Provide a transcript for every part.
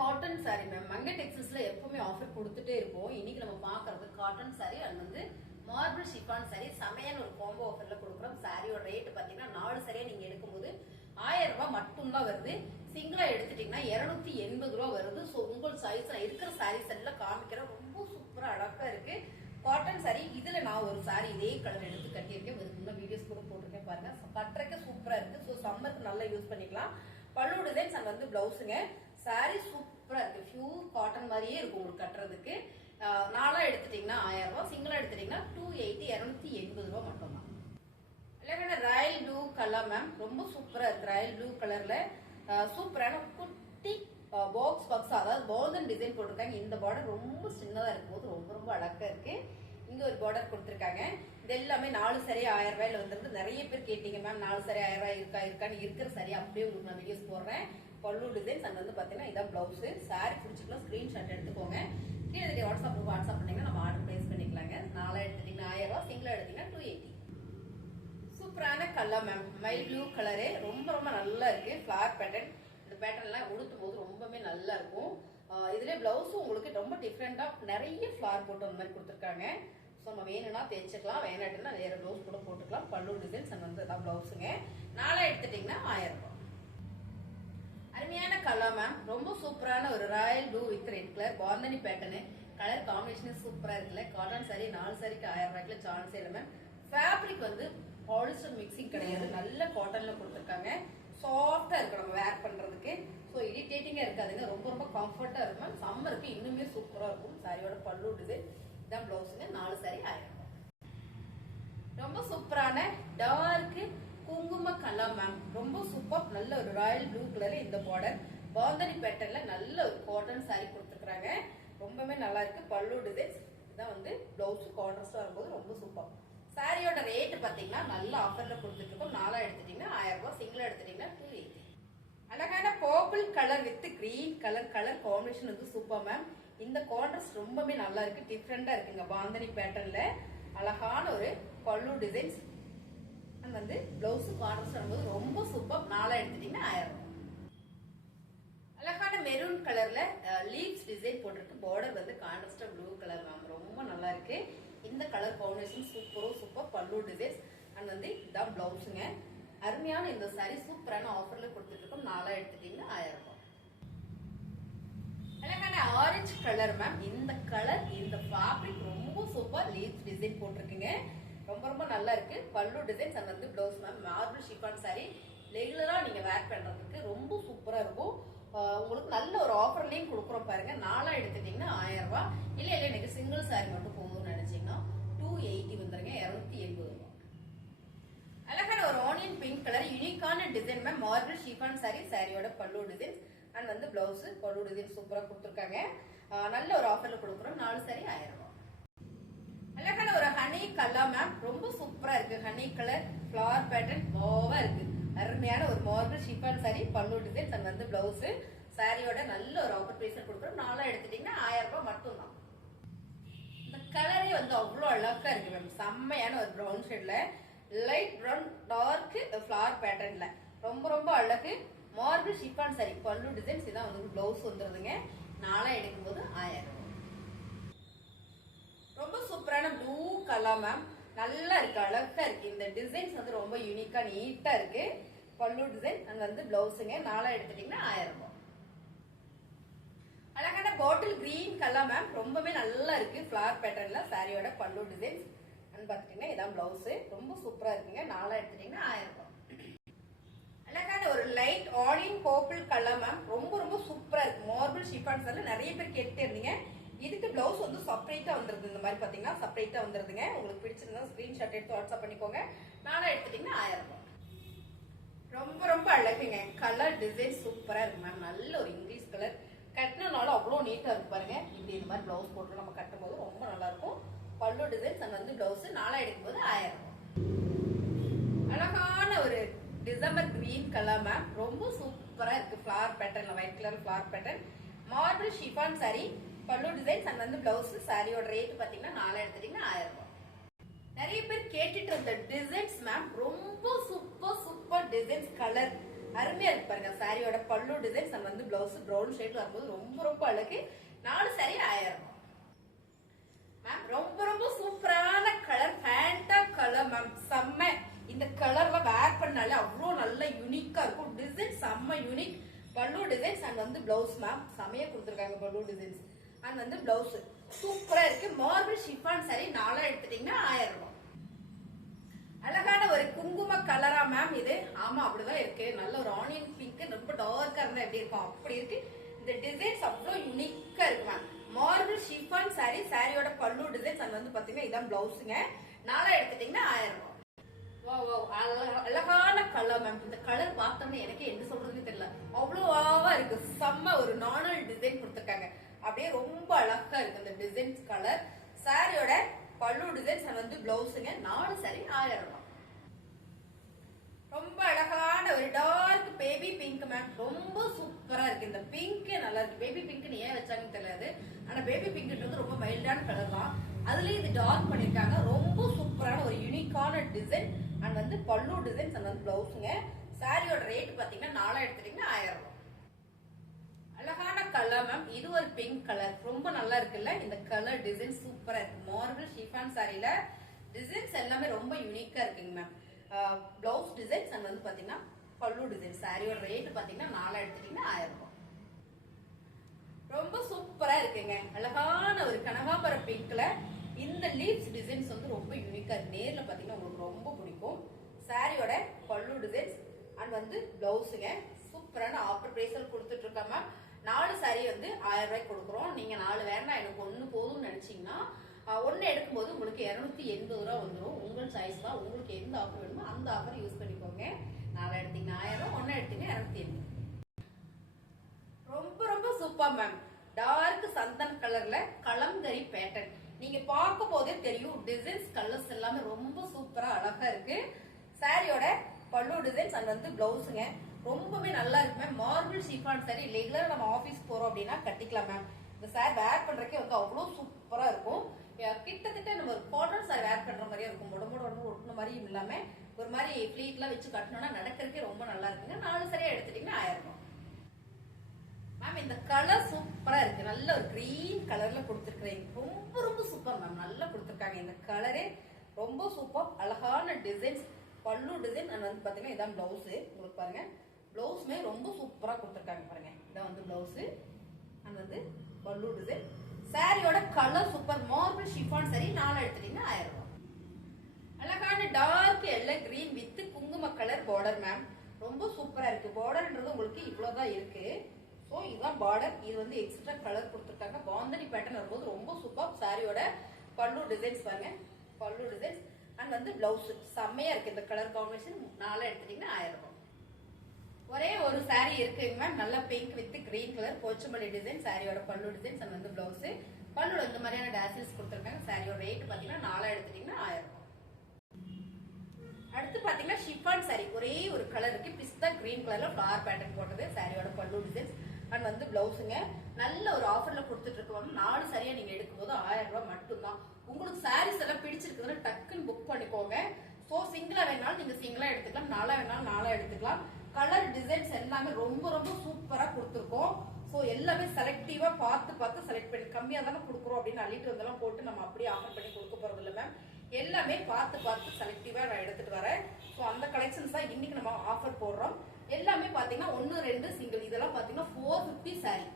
Cotton sorry ma'am. மங்கை டெக்ஸ்டைல்ஸ்ல எப்பவுமே offer கொடுத்துட்டே இருப்போம். இன்னைக்கு நம்ம பாக்குறது காட்டன் சாரி அண்ட் வந்து மார்பிள் ஷிஃபான் சாரி செமையான ஒரு காம்போ ஆஃபர்ல கொடுக்குறோம். சாரியோட ரேட் பாத்தீங்கன்னா 4 சாரியா நீங்க எடுக்கும்போது 1000 ரூபாய் மட்டும் தான் வருது. சிங்கிளா எடுத்துட்டீங்கன்னா 280 ரூபாய் வருது. ஸோ உங்கள் சைஸ்ல இருக்கிற சாரீஸ் எல்லாம் காமிக்கிறேன். ரொம்ப சூப்பரா அழகா இருக்கு காட்டன் சாரி. இதுல நான் ஒரு சாரி இதே கலர் எடுத்து கட்டியிருக்கேன். இதுக்கு முன்னாடி வீடியோஸ் கூட போட்டிருக்கேன் பாருங்க. கட்டுறக்கு சூப்பரா இருக்கு. ஸோ சம்மருக்கு நல்லா யூஸ் பண்ணிக்கலாம். பல்லு டிசைன்ஸ் அண்ட் வந்து பிளவுஸுங்க. சாரி சூப்பரா இருக்கு. பியூர் காட்டன் மாதிரியே இருக்கும் உங்களுக்கு கட்டுறதுக்கு. நாளா எடுத்துட்டீங்கன்னா 1000 ரூபாய், சிங்கிளா எடுத்துட்டீங்கன்னா 280 ரூபாய் மட்டும் தான். இல்லைன்னா ராயல் ப்ளூ கலர் மேம். ரொம்ப சூப்பரா இருக்கு. ராயல் ப்ளூ கலர்ல சூப்பரான குட்டி பாக்ஸ் அதாவது பால்டன் டிசைன் போட்டிருக்காங்க. இந்த பார்டர் ரொம்ப சின்னதா இருக்கும் போது ரொம்ப ரொம்ப அழகா இருக்கு. இங்க ஒரு பார்டர் கொடுத்துருக்காங்க. இது எல்லாமே 4 சாரி 1000 ரூபாயில வந்துருந்து. நிறைய பேர் கேட்டீங்க மேம் 4 சாரி 1000 ரூபாய் இருக்கான்னு. இருக்கிற சாரி அப்படியே உங்களுக்கு நான் வீடியோஸ் போடுறேன். பல்லு டிசைன்ஸ் அண்ட் வந்து பாத்தீங்கன்னா இதான் பிளவுஸ். சாரி பிடிச்சிக்கலாம் ஸ்கிரீன்ஷாட் எடுத்துக்கோங்க. கீழே வாட்ஸ்அப் பண்ணீங்கன்னா நம்ம ஆர்டர் பிளேஸ் பண்ணிக்கலாங்க. 4 எடுத்துட்டீங்கன்னா 1000 ரூபாய், சிங்கிளா எடுத்தீங்கன்னா 280. சூப்பரான colour ma'am. Mile blue colour ரொம்ப ரொம்ப நல்லா இருக்கு. Flower pattern. இந்த பேட்டர்ன் எல்லாம் உடுத்தும் போது ரொம்பவே நல்லா இருக்கும். இதுல பிளவுஸும் உங்களுக்கு ரொம்ப டிஃப்ரெண்டா நிறைய ஃபிளார் போட்டு அந்த மாதிரி கொடுத்துருக்காங்க. ஸோ நம்ம வேணும்னா தேய்ச்சிக்கலாம், வேணாட்டுன்னா வேற பிளவுஸ் கூட போட்டுக்கலாம். பல்லு டிசைன்ஸ் அண்ட் வந்து இதான் பிளவுஸுங்க. 4 எடுத்துட்டீங்கன்னா 1000 ரூபாய். அருமையான கலர் மேம். ரொம்ப சூப்பரான ஒரு Royal blue with red colour bandhani pattern. Colour combination சூப்பரா இருக்குல்ல. காட்டன் சாரி 4 சாரிக்கு 1000 ரூபாய்க்குல சான்ஸ் இல்லை மேம். ஃபேப்ரிக் வந்து பாலிஸ்டர் மிக்சிங் கிடையாது. நல்ல காட்டன்ல கொடுத்துருக்காங்க. சாஃப்டா இருக்கு நம்ம வேர் பண்றதுக்கு. ஸோ இரிட்டேட்டிங்கா இருக்காதுங்க. ரொம்ப ரொம்ப கம்ஃபர்ட்டா இருக்கும் மேம். சம்மருக்கு இன்னுமே சூப்பரா இருக்கும். சாரியோட பல்லு டிசைன் இதான் பிளவுஸுங்க. 4 சாரி 1000 ரூபாய். ரொம்ப சூப்பரான டார்க் குங்கும கலர் மேம். ரொம்ப சூப்பர். நல்ல ஒரு ராயல் ப்ளூ கலர்ல இந்த பார்டர் பாந்தனி பேட்டர்ன்ல நல்ல ஒரு காட்டன் சாரி கொடுத்துருக்காங்க. ரொம்பவே நல்லா இருக்கு. பல்லு டிசைன்ஸ் இதான் வந்து பிளவுஸ் கான்ட்ராஸ்டா வரும்போது ரொம்ப சூப்பர். சாரியோட ரேட் பாத்தீங்கன்னா நல்ல ஆஃபர்ல கொடுத்துட்டு இருக்கோம். 4 எடுத்துட்டீங்கன்னா 1000 ரூபாய், சிங்கிளா எடுத்துட்டீங்கன்னா 280. அழகான purple colour with green colour combination வந்து சூப்பர் மேம். இந்த கான்ட்ராஸ்ட் ரொம்பவே நல்லா இருக்கு. டிஃப்ரெண்டா இருக்குங்க. பாந்தனி பேட்டர்ன்ல அழகான ஒரு பல்லு டிசைன்ஸ் வந்து பிளவுஸ் கான்ட்ராஸ்ட் வரும்போது ரொம்ப சூப்பர். 4 எடுத்துட்டீங்கன்னா 1000 ரூபாய். அழகான மெரூன் கலர்ல லீவ்ஸ் டிசைன் போட்டிருக்கு. பார்டர் வந்து கான்ட்ராஸ்டா ப்ளூ கலர் மேம். ரொம்ப நல்லா இருக்கு. இந்த கலர் காம்பினேஷன் சூப்பர். பல்லு டிசைன்ஸ் அண்ட் வந்து இதான் பிளவுஸுங்க. அருமையான இந்த சாரி சூப்பரான ஆஃபர்ல கொடுத்துட்டு இருக்கோம். 4 எடுத்துட்டீங்கன்னா 1000 ரூபாய். அழகான ஆரஞ்சு கலர் மேம். இந்த கலர் இந்த ஃபேப்ரிக் ரொம்ப சூப்பர். லீவ்ஸ் டிசைன் போட்டிருக்குங்க. ரொம்ப ரொம்ப நல்லா இருக்கு. பல்லு டிசைன்ஸ் அண்ட் வந்து blouse ma'am. Marble chiffon sari ரெகுலரா நீங்க வேர் பண்றதுக்கு ரொம்ப சூப்பரா இருக்கும். உங்களுக்கு நல்ல ஒரு ஆஃபர்லயும் கொடுக்குறோம் பாருங்க. 4 எடுத்துட்டீங்கன்னா 1000 ரூபாய். இல்ல எனக்கு சிங்கிள் சாரி மட்டும் போகும்னு நினைச்சீங்கன்னா 280 வந்துருங்க. 280 ரூபாய். அழகான ஒரு ஆனியன் பிங்க் கலர் யூனிக்கான design ma'am. Marble chiffon sorry. சாரியோட பல்லு டிசைன்ஸ் அண்ட் வந்து பிளவுஸ் பல்லு டிசைன் சூப்பரா கொடுத்துருக்காங்க. நல்ல ஒரு ஆஃபர்ல கொடுக்குறோம். 4 சாரி 1000 ரூபாய். அழகான ஒரு ஹனி கலர் மேம். ரொம்ப சூப்பரா இருக்கு. ஹனி கலர் ஃபிளவர் பேட்டர்ன் ஓவா இருக்கு. அருமையான ஒரு marble chiffon sari pallu designs and வந்து பிளவுஸ். சாரியோட நல்ல ஒரு ஆஃபர் பிரைஸ்ல கொடுக்குறோம். 4 எடுத்துட்டீங்கன்னா 1000 ரூபாய் மட்டும் தான். இந்த கலரே வந்து அவ்வளோ அழகா இருக்கு மேம். செம்மையான ஒரு ப்ரௌன் ஷேட்ல லைட் ப்ரௌன் டார்க் ஃபிளவர் பேட்டர்ன்ல ரொம்ப ரொம்ப அழகு. Marble chiffon sari pallu designs இதான் வந்து பிளவுஸ் வந்துருதுங்க. 4 எடுக்கும்போது 1000 ரூபாய். ரொம்ப சூப்பரான ப்ளூ கலர் மேம். நல்லா இருக்கு. அழகா இருக்கு. இந்த டிசைன்ஸ் வந்து ரொம்ப யூனிக்கா நீட்டா இருக்கு. பல்லு டிசைன் அண்ட் வந்து பிளவுஸுங்க. 4 எடுத்துட்டீங்கன்னா 1000 ரூபாய். அழகான பாட்டில் கிரீன் கலர் மேம். ரொம்பவே நல்லா இருக்கு. ஃபிளவர் பேட்டர்ன்ல சாரியோட பல்லு டிசைன்ஸ் அண்ட் பாத்தீங்கன்னா இதான் பிளவுஸ். ரொம்ப சூப்பரா இருக்குங்க. 4 எடுத்துட்டீங்கன்னா 1000 ரூபாய். அழகான ஒரு light onion purple colour ma'am. ரொம்ப ரொம்ப சூப்பரா இருக்கு. மார்பிள் ஷிஃபான் சாரி நிறைய பேர் கேட்டுட்டே இருந்தீங்க. இதுக்கு பிளவுஸ் வந்து செப்பரேட்டா வந்துருது. இந்த மாதிரி பாத்தீங்கன்னா செப்பரேட்டா வந்துருதுங்க. உங்களுக்கு பிடிச்சிருந்தா ஸ்கிரீன்ஷாட் எடுத்து வாட்ஸ்அப் பண்ணிக்கோங்க. 4 எடுத்துட்டீங்கன்னா 1000 ரூபாய். ரொம்ப ரொம்ப அழகுங்க. கலர் டிசைன் சூப்பரா இருக்கு மேம். நல்ல ஒரு இங்கிலீஷ் கலர். கட்டினாலும் அவ்வளவு நீட்டா இருக்கு பாருங்க. இப்படி இந்த மாதிரி பிளவுஸ் போட்டு நம்ம கட்டும் போது ரொம்ப நல்லா இருக்கும். பல்லு டிசைன்ஸ் அண்ட் வந்து பிளவுஸ். 4 எடுக்கும்போது 1000 ரூபாய். அழகான ஒரு டிசம்பர் கிரீன் கலர் மேம். ரொம்ப சூப்பரா இருக்கு. ஃபிளவர் பேட்டர்ன்ல white colour flower pattern marble chiffon sari pallu designs and வந்து பிளவுஸ். சாரியோட ரேட் பாத்தீங்கன்னா 4 எடுத்துட்டீங்கன்னா 1000 ரூபாய். நிறைய பேர் கேட்டுட்டு இருந்த டிசைன்ஸ் மேம். ரொம்ப சூப்பர் டிசைன்ஸ் கலர் அருமையா இருக்கு பாருங்க. சாரியோட பல்லு டிசைன்ஸ் அண்ட் வந்து பிளவுஸ் பிரவுன் ஷேட்ல வரும்போது ரொம்ப ரொம்ப அழகு. 4 சாரி 1000 மேம். ரொம்ப ரொம்ப சூப்பரான கலர், ஃபேண்டா கலர் மேம். செம்ம. இந்த கலர்ல வேர் பண்ணாலே அவ்வளோ நல்ல யூனிக்கா இருக்கும். டிசைன் செம்ம யூனிக். பல்லு டிசைன்ஸ் அண்ட் வந்து பிளவுஸ் மேம் செமையா கொடுத்துருக்காங்க. பல்லு டிசைன்ஸ் அண்ட் வந்து பிளவுஸ் சூப்பரா இருக்கு. மார்பிள் ஷிஃபான் சாரி 4 எடுத்துட்டீங்கன்னா 1000 ரூபாய். அழகான ஒரு குங்கும கலரா மேம் இது. ஆமா அப்படிதான் இருக்கு. நல்ல ஒரு ஆனியன் பிங்க், ரொம்ப டார்க்கா இருந்தா எப்படி இருக்கும் அப்படி இருக்கு. இந்த டிசைன்ஸ் அவ்வளவு யூனிக்கா இருக்கு மேம். மார்பிள் ஷிஃபான் சாரி, சாரியோட பல்லு டிசைன்ஸ் அண்ட் வந்து பாத்தீங்கன்னா இதான் பிளவுஸுங்க. 4 எடுத்துட்டீங்கன்னா 1000 ரூபாய். அழகான கலர் மேம். இந்த கலர் பார்த்தோம்னா எனக்கு என்ன சொல்றதுன்னு தெரியல, அவ்வளோவா இருக்கு. செம்ம ஒரு நார்மல் டிசைன் கொடுத்துருக்காங்க. அப்படியே ரொம்ப அழகா இருக்கு இந்த டிசைன்ஸ் கலர். சாரியோட பல்லு டிசைன்ஸ் வந்து பிளவுஸுங்க. 4 சாரி 1000 ரூபாய். ரொம்ப அழகான ஒரு டார்க் பேபி பிங்க் மேம். ரொம்ப சூப்பரா இருக்கு. இந்த பிங்க் நல்லா இருக்கு. பேபி பிங்க்னு ஏன் வச்சாங்கன்னு தெரியாது, ஆனா பேபி பிங்க்ன்றது ரொம்ப மைல்டான கலர் தான். அதுலயும் இது டார்க் பண்ணிருக்காங்க. ரொம்ப சூப்பரான ஒரு யூனிக்கான டிசைன் அண்ட் வந்து பல்லு டிசைன்ஸ் அண்ட் வந்து பிளவுஸுங்க. சாரியோட ரேட் பாத்தீங்கன்னா 4 எடுத்துட்டீங்கன்னா 1000 ரூபாய். அழகான கலர் மேம். இது ஒரு பிங்க் கலர், ரொம்ப நல்லா இருக்குல்ல. இந்த கலர் டிசைன் சூப்பரா இருக்கு. மார்பிள் ஷிஃபான் சாரியில டிசைன்ஸ் எல்லாமே ரொம்ப யூனிக்கா இருக்குங்க மேம். பிளவுஸ் டிசைன்ஸ் அண்ட் வந்து பாத்தீங்கன்னா பல்லு டிசைன். சாரியோட ரேட் பாத்தீங்கன்னா 4 எடுத்துட்டீங்கன்னா 1000 ரூபாய். ரொம்ப சூப்பரா இருக்குங்க. அழகான ஒரு கனகாம்பர பிங்க்ல இந்த லீவ்ஸ் டிசைன்ஸ் வந்து ரொம்ப யூனிக்கா இருக்கு. நேர்ல பாத்தீங்கன்னா உங்களுக்கு ரொம்ப பிடிக்கும். சாரியோட பல்லு டிசைன்ஸ் அண்ட் வந்து பிளவுஸுங்க. சூப்பரான ஆஃபர் பிரைஸில் கொடுத்துட்டு இருக்கோம் மேம். 4 சாரி வந்து 1000 ரூபாய்க்கு கொடுக்குறோம். நீங்க 4 வேணா எனக்கு 1 போதும்னு நினைச்சீங்கன்னா 1 எடுக்கும்போது உங்களுக்கு 280 ரூபா வந்துடும். உங்கள் சாய்ஸ் தான். உங்களுக்கு எந்த ஆஃபர் வேணுமோ அந்த ஆஃபர் யூஸ் பண்ணிக்கோங்க. 4 எடுத்தீங்கன்னா 1000, 1 எடுத்தீங்கன்னா 280. ரொம்ப ரொம்ப சூப்பர் மேம். டார்க் சந்தன் கலர்ல கலம்கரி பேட்டர்ன். நீங்க பார்க்கும் போதே தெரியும் டிசைன்ஸ் கலர்ஸ் எல்லாமே ரொம்ப சூப்பரா அழகா இருக்கு. சாரியோட பல்லு டிசைன்ஸ் அண்ட் வந்து பிளவுஸுங்க. ரொம்பவே நல்லா இருக்கு மேம். மார்பிள் ஷிஃபான் சாரி ரெகுலரா நம்ம ஆபீஸ் போறோம் அப்படின்னா கட்டிக்கலாம் மேம். இந்த சாரி வேர் பண்றதுக்கே வந்து அவ்வளவு சூப்பரா இருக்கும். கிட்டத்தட்ட நம்ம ஒரு காட்டன் சாரி வேர் பண்ற மாதிரியே இருக்கும். உடம்போட உடம்பு ஒட்டின மாதிரியும் இல்லாம ஒரு மாதிரி ஃபிளீட் எல்லாம் வச்சு கட்டணும்னா நடக்கிறதுக்கே ரொம்ப நல்லா இருக்குங்க. 4 சரியா எடுத்துட்டீங்கன்னா 1000 ரூபாய் மேம். இந்த கலர் சூப்பரா இருக்கு. நல்ல ஒரு கிரீன் கலர்ல கொடுத்துருக்கீங்க. ரொம்ப ரொம்ப சூப்பர் மேம். நல்லா கொடுத்துருக்காங்க. இந்த கலரே ரொம்ப சூப்பர். அழகான டிசைன்ஸ், பல்லு டிசைன் அண்ட் வந்து பாத்தீங்கன்னா இதான் பிளவுஸ். உங்களுக்கு பாருங்க பிளவுஸ்மே ரொம்ப சூப்பரா கொடுத்துருக்காங்க. பாருங்க இதான் வந்து பிளவுஸ் அண்ட் வந்து பல்லு டிசைன். சாரியோட colour super. Marble chiffon sorry 4 எடுத்துட்டீங்கன்னா 1000 ரூபாய். அழகான டார்க் எல்லோ கிரீன் வித் குங்கும கலர் பார்டர் மேம். ரொம்ப சூப்பரா இருக்கு. பார்டர்ன்றது உங்களுக்கு இவ்வளவுதான் இருக்கு. ஸோ இதுதான் பார்டர். இது வந்து எக்ஸ்ட்ரா கலர் கொடுத்துருக்காங்க. பாந்தனி பேட்டர்ன் வரும்போது ரொம்ப சூப்பர். சாரியோட பல்லு டிசைன்ஸ் பாருங்க. பல்லு டிசைன்ஸ் அண்ட் வந்து பிளவுஸ் செம்மையா இருக்கு. இந்த கலர் காம்பினேஷன் 4 எடுத்துட்டீங்கன்னா 1000 ரூபாய். ஒரே ஒரு சாரி இருக்குங்க மேம். நல்ல pink with green colour Pochampally design. சாரியோட பல்லு டிசைன்ஸ் அண்ட் வந்து பிளவுஸ். பல்லுல இந்த மாதிரியான டேசல்ஸ் கொடுத்துருக்காங்க. சாரியோட ரேட் பாத்தீங்கன்னா 4 எடுத்துட்டீங்கன்னா 1000 ரூபாய். அடுத்து பாத்தீங்கன்னா ஷிஃபான் சாரி. ஒரே ஒரு கலர் இருக்கு. பிஸ்தா கிரீன் கலர்ல ஃபிளவர் பேட்டர்ன் போட்டது. சாரியோட பல்லு டிசைன்ஸ் அண்ட் வந்து பிளவுஸுங்க. நல்ல ஒரு ஆஃபர்ல கொடுத்துட்டு இருக்கோம். 4 சாரியா நீங்க எடுக்கும்போது 1000 ரூபாய் மட்டும்தான். உங்களுக்கு சாரீஸ் எல்லாம் பிடிச்சிருக்குதுன்னா டக்குன்னு புக் பண்ணிக்கோங்க. ஸோ சிங்கிளா வேணாலும் நீங்க சிங்கிளா எடுத்துக்கலாம், 4 வேணாலும் 4 எடுத்துக்கலாம். கலர் டிசைன்ஸ் எல்லாமே ரொம்ப ரொம்ப சூப்பரா கொடுத்துருக்கோம். ஸோ எல்லாமே செலக்டிவா பார்த்து செலக்ட் பண்ணி கம்மியா தானே கொடுக்குறோம் அப்படின்னு அள்ளிட்டு வந்தெல்லாம் போட்டு நம்ம அப்படியே ஆஃபர் பண்ணி கொடுக்க போறது இல்லை மேம். எல்லாமே பார்த்து செலக்டிவா நான் எடுத்துட்டு வரேன். ஸோ அந்த கலெக்ஷன்ஸ் தான் இன்னைக்கு நம்ம ஆஃபர் போடுறோம். எல்லாமே பாத்தீங்கன்னா 1 2 சிங்கிள். இதெல்லாம் பாத்தீங்கன்னா 450 சாரி.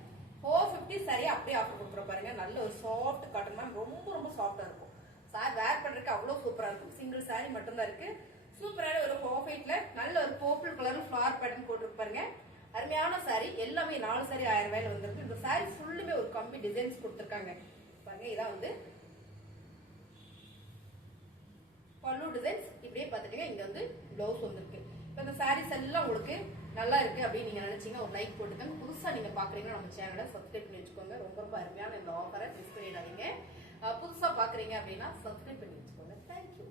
450 சாரி அப்படியே ஆஃபர் கொடுக்குறோம் பாருங்க. நல்ல ஒரு சாஃப்ட் காட்டன் மேம். ரொம்ப ரொம்ப சாஃப்டா இருக்கும். சாரி வேர் பண்றதுக்கு அவ்வளவு சூப்பரா இருக்கும். சிங்கிள் சாரி மட்டும் தான் இருக்கு. சூப்பரான ஒரு ஆஃப் ஒயிட்ல நல்ல ஒரு பர்பிள் கலர் ஃபிளவர் பேட்டர்ன் போட்டு பாருங்க. அருமையான சாரி. எல்லாமே 4 சாரி 1000 ரூபாயில வந்திருக்கு. இந்த சாரி ஃபுல்லுமே ஒரு கம்பி டிசைன்ஸ் கொடுத்துருக்காங்க பாருங்க. இதான் வந்து பல்லு டிசைன்ஸ். இப்படியே பாத்துட்டீங்க. இங்க வந்து பிளவுஸ் வந்திருக்கு. இந்த சாரீஸ் எல்லாம் உங்களுக்கு நல்லா இருக்கு அப்படின்னு நீங்க நினைச்சீங்கன்னா ஒரு லைக் போட்டுக்கோங்க. புதுசா நீங்க பாக்குறீங்கன்னா நம்ம சேனலை சப்ஸ்கிரைப் பண்ணி வச்சுக்கோங்க. ரொம்ப ரொம்ப அருமையான இந்த ஆஃபரை மிஸ் பண்ணிடாதீங்க. புதுசா பாக்குறீங்க அப்படின்னா சப்ஸ்கிரைப் பண்ணி வச்சுக்கோங்க. தேங்க்யூ.